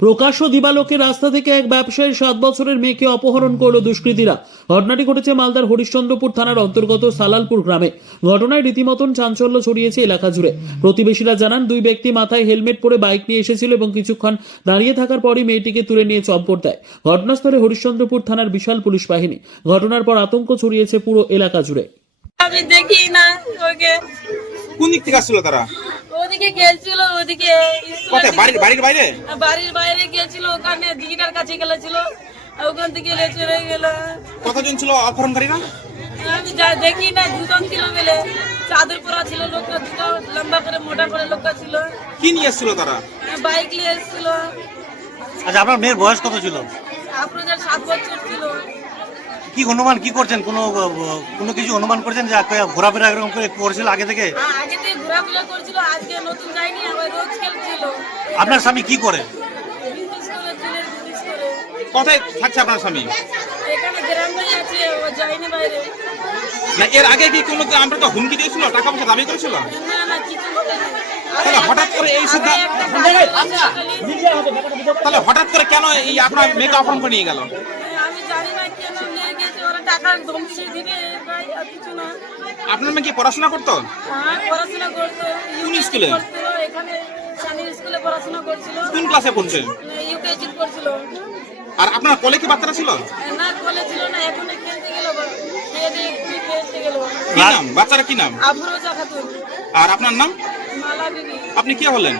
প্রকাশ্য দিবালোকে রাস্তা থেকে এক ব্যবসায়ীর সাত বছরের মেয়েকে অপহরণ করল দুষ্কৃতীরা। ঘটনাটি ঘটেছে মালদার হরিশ্চন্দ্রপুর থানার অন্তর্গত সালালপুর গ্রামে। ঘটনায় রীতিমতন চাঞ্চল্য ছড়িয়েছে এলাকা জুড়ে। প্রতিবেশীরা জানান দুই ব্যক্তি মাথায় হেলমেট পরে বাইক নিয়ে এসেছিল এবং কিছুক্ষণ দাঁড়িয়ে থাকার পরই মেয়েটিকে তুলে নিয়ে চম্পট দেয়। ঘটনাস্থলে হরিশ্চন্দ্রপুর থানার বিশাল পুলিশ বাহিনী। ঘটনার পর আতঙ্ক ছড়িয়েছে পুরো এলাকা জুড়ে। আমি দেখি না ওকে। কোন দিক থেকে আসছিল তারা? ওদিকে গেছিল ওদিকে কোথায়? বাড়ির বাড়ির বাইরে? বাড়ির বাইরে গেছিল ওখানে দিদিটার কাছে গেছিল ওখান থেকে এলে চলে গেল। কতজন ছিল অপহরণকারীরা আমি যা দেখি না দুজন ছিল বলে। চাদর পরা ছিল লোকটা দুটো লম্বা করে মোটা করে লোকটা ছিল। কি নিয়ে এসেছিল তারা? বাইক নিয়ে এসেছিল। আচ্ছা আপনার মেয়ের বয়স কত ছিল? আপনাদের সাত বছর ছিল। কি অনুমান কি করছেন? কোনো কোনো কিছু অনুমান করছেন যে ঘোরাফেরা এরকম করে করছিল আগে থেকে? আগে থেকে ঘোরাফেরা করছিল আজকে নতুন যায়নি আবার রোজ খেলছিল। আপনার স্বামী কি করে? কোথায় থাকছে আপনার স্বামী? এখানে গ্রামে আছে ও যায়নি বাইরে। না এর আগে কি কোনো আমরা তো হুমকি দিয়েছিল টাকা পয়সা দাবি করেছিল? না না কিছু তাহলে হঠাৎ করে এই সিদ্ধান্ত। তাহলে হঠাৎ করে কেন এই আপনার মেয়েকে অপহরণ করে নিয়ে গেল আমি জানি না কেন নিয়ে গেছে ওরা টাকার ধমকি দিবে ভাই আর কিছু না। আপনার মেয়ে কি পড়াশোনা করতো? হ্যাঁ পড়াশোনা করতো। কোন স্কুলে? এখানে সানির স্কুলে পড়াশোনা করছিল। কোন ক্লাসে পড়ছে? ইউকেজি করছিল। আর আপনার কোলে কি বাচ্চারা ছিল? না কলে ছিল না এখন খেলতে গেল খেয়ে একটু খেলতে গেল কি নাম? বাচ্চারা কি নাম? আফরোজা খাতুন। আর আপনার নাম? মালা বিবি। আপনি কে হলেন?